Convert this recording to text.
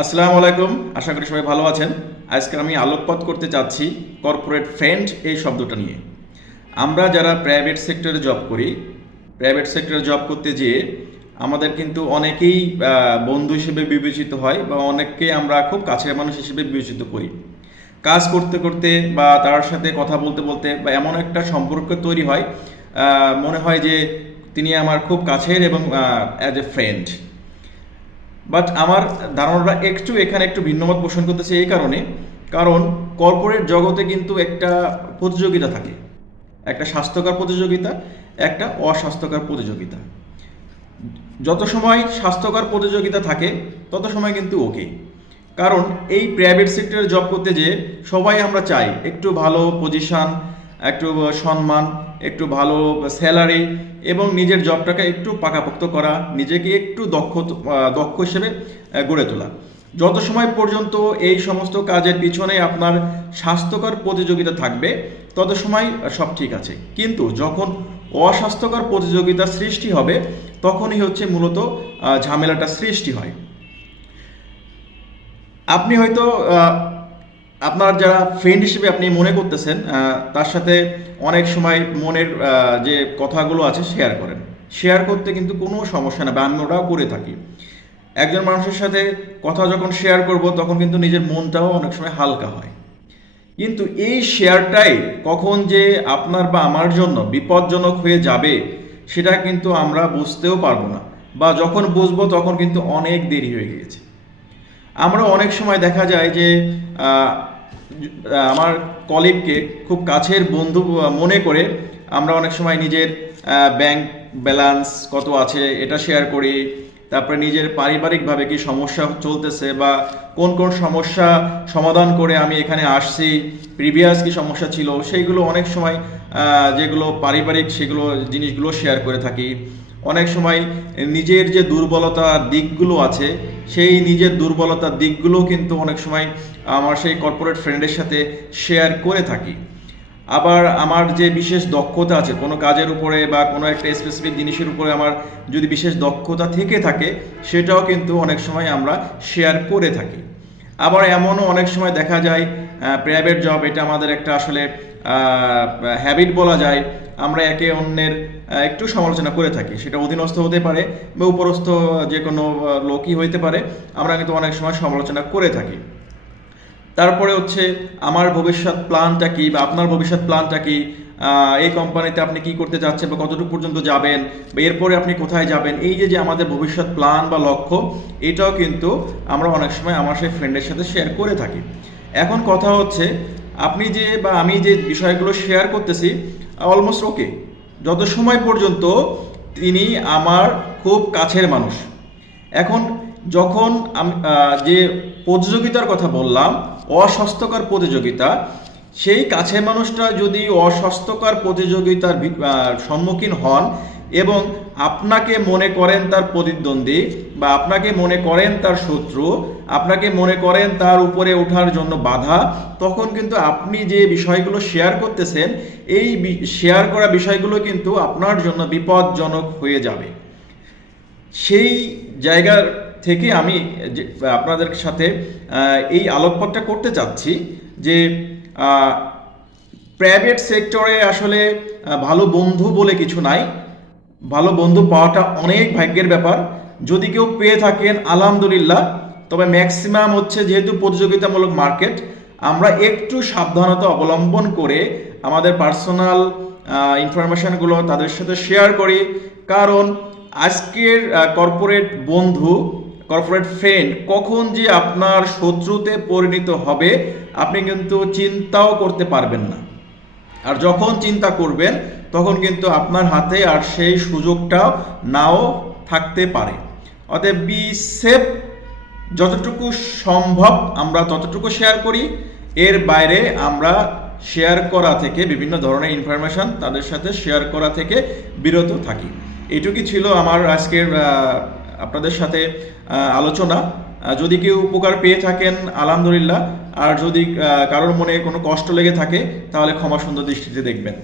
আসসালামু আলাইকুম, আশা করি সবাই ভালো আছেন। আজকে আমি আলোকপাত করতে চাচ্ছি কর্পোরেট ফ্রেন্ড এই শব্দটা নিয়ে। আমরা যারা প্রাইভেট সেক্টরে জব করি, প্রাইভেট সেক্টরে জব করতে যেয়ে আমাদের কিন্তু অনেকেই বন্ধু হিসেবে বিবেচিত হয় বা অনেককে আমরা খুব কাছের মানুষ হিসেবে বিবেচিত করি। কাজ করতে করতে বা তার সাথে কথা বলতে বলতে বা এমন একটা সম্পর্ক তৈরি হয়, মনে হয় যে তিনি আমার খুব কাছের এবং অ্যাজ এ ফ্রেন্ড। বাট আমার ধারণাটা এখানে একটু ভিন্নমত পোষণ করতেছে এই কারণে, কারণ কর্পোরেট জগতে কিন্তু একটা প্রতিযোগিতা থাকে, একটা স্বাস্থ্যকর প্রতিযোগিতা, একটা অস্বাস্থ্যকর প্রতিযোগিতা। যত সময় স্বাস্থ্যকর প্রতিযোগিতা থাকে তত সময় কিন্তু ওকে, কারণ এই প্রাইভেট সেক্টরে জব করতে যে সবাই আমরা চাই একটু ভালো পজিশন, একটু সম্মান, একটু ভালো স্যালারি এবং নিজের জবটাকে একটু পাকাপোক্ত করা, নিজেকে একটু দক্ষ হিসেবে গড়ে তোলা। যত সময় পর্যন্ত এই সমস্ত কাজের পিছনে আপনার স্বাস্থ্যকর প্রতিযোগিতা থাকবে তত সময় সব ঠিক আছে, কিন্তু যখন অস্বাস্থ্যকর প্রতিযোগিতা সৃষ্টি হবে তখনই হচ্ছে মূলত ঝামেলাটা সৃষ্টি হয়। আপনি হয়তো আপনার যারা ফ্রেন্ড হিসেবে আপনি মনে করতেছেন তার সাথে অনেক সময় মনের যে কথাগুলো আছে শেয়ার করতে কিন্তু কোনো সমস্যা না, বা আমি ওটাও করে থাকি। একজন মানুষের সাথে কথা যখন শেয়ার করব তখন কিন্তু নিজের মনটাও অনেক সময় হালকা হয়। কিন্তু এই শেয়ারটাই কখন যে আপনার বা আমার জন্য বিপজ্জনক হয়ে যাবে সেটা কিন্তু আমরা বুঝতেও পারবো না, বা যখন বুঝবো তখন কিন্তু অনেক দেরি হয়ে গিয়েছে। আমরা অনেক সময় দেখা যায় যে আমার কলিগকে খুব কাছের বন্ধু মনে করে আমরা অনেক সময় নিজের ব্যাংক ব্যালেন্স কত আছে এটা শেয়ার করি, তারপরে নিজের পারিবারিকভাবে কি সমস্যা চলতেছে বা কোন কোন সমস্যা সমাধান করে আমি এখানে আসছি, প্রিভিয়াস কি সমস্যা ছিল সেইগুলো অনেক সময় যেগুলো পারিবারিক সেগুলো জিনিসগুলো শেয়ার করে থাকি। অনেক সময় নিজের যে দুর্বলতার দিকগুলো আছে সেই নিজের দুর্বলতার দিকগুলো কিন্তু অনেক সময় আমার সেই কর্পোরেট ফ্রেন্ডের সাথে শেয়ার করে থাকি। আবার আমার যে বিশেষ দক্ষতা আছে কোনো কাজের উপরে বা কোনো একটা স্পেসিফিক জিনিসের উপরে আমার যদি বিশেষ দক্ষতা থেকে থাকে সেটাও কিন্তু অনেক সময় আমরা শেয়ার করে থাকি। আবার এমনও অনেক সময় দেখা যায় প্রাইভেট জব এটা আমাদের একটা আসলে হ্যাবিট বলা যায়, আমরা একে অন্যের একটু সমালোচনা করে থাকি, সেটা অধীনস্থ হতে পারে বা উপরস্থ যে কোনো লোকই হইতে পারে, আমরা কিন্তু অনেক সময় সমালোচনা করে থাকি। তারপরে হচ্ছে আমার ভবিষ্যৎ প্ল্যানটা কি বা আপনার ভবিষ্যৎ প্ল্যানটা কি, এই কোম্পানিতে আপনি কি করতে যাচ্ছেন বা কতটুকু পর্যন্ত যাবেন বা এরপরে আপনি কোথায় যাবেন, এই যে আমাদের ভবিষ্যৎ প্ল্যান বা লক্ষ্য এটাও কিন্তু আমরা অনেক সময় আমার সেই ফ্রেন্ডের সাথে শেয়ার করে থাকি। এখন কথা হচ্ছে আপনি যে বা আমি যে বিষয়গুলো শেয়ার করতেছি অলমোস্ট ওকে যত সময় পর্যন্ত তিনি আমার খুব কাছের মানুষ। এখন যখন আমি যে প্রতিযোগিতার কথা বললাম অস্বাস্থ্যকর প্রতিযোগিতা, সেই কাছের মানুষটা যদি অস্বাস্থ্যকর প্রতিযোগিতার সম্মুখীন হন এবং আপনাকে মনে করেন তার প্রতিদ্বন্দ্বী বা আপনাকে মনে করেন তার শত্রু, আপনাকে মনে করেন তার উপরে ওঠার জন্য বাধা, তখন কিন্তু আপনি যে বিষয়গুলো শেয়ার করতেছেন এই শেয়ার করা বিষয়গুলো কিন্তু আপনার জন্য বিপজ্জনক হয়ে যাবে। সেই জায়গার থেকে আমি আপনাদের সাথে এই আলোকপাতটা করতে চাচ্ছি যে প্রাইভেট সেক্টরে আসলে ভালো বন্ধু বলে কিছু নাই। ভালো বন্ধু পাওয়াটা অনেক ভাগ্যের ব্যাপার, যদি কেউ পেয়ে থাকেন আলহামদুলিল্লাহ। তবে ম্যাক্সিমাম হচ্ছে যেহেতু প্রতিযোগিতামূলক মার্কেট, আমরা একটু সাবধানতা অবলম্বন করে আমাদের পার্সোনাল ইনফরমেশনগুলো তাদের সাথে শেয়ার করি, কারণ আজকের কর্পোরেট বন্ধু, কর্পোরেট ফ্রেন্ড কখন যে আপনার শত্রুতে পরিণত হবে আপনি কিন্তু চিন্তাও করতে পারবেন না। আর যখন চিন্তা করবেন তখন কিন্তু আপনার হাতে আর সেই সুযোগটাও নাও থাকতে পারে। অতএব বি সেফ, যতটুকু সম্ভব আমরা ততটুকু শেয়ার করি, এর বাইরে আমরা শেয়ার করা থেকে বিভিন্ন ধরনের ইনফরমেশন তাদের সাথে শেয়ার করা থেকে বিরত থাকি। এইটুকুই ছিল আমার আজকের আপনাদের সাথে আলোচনা। যদি কেউ উপকার পেয়ে থাকেন আলহামদুলিল্লাহ, আর যদি কারোর মনে কোনো কষ্ট লেগে থাকে তাহলে ক্ষমা সুন্দর দৃষ্টিতে দেখবেন।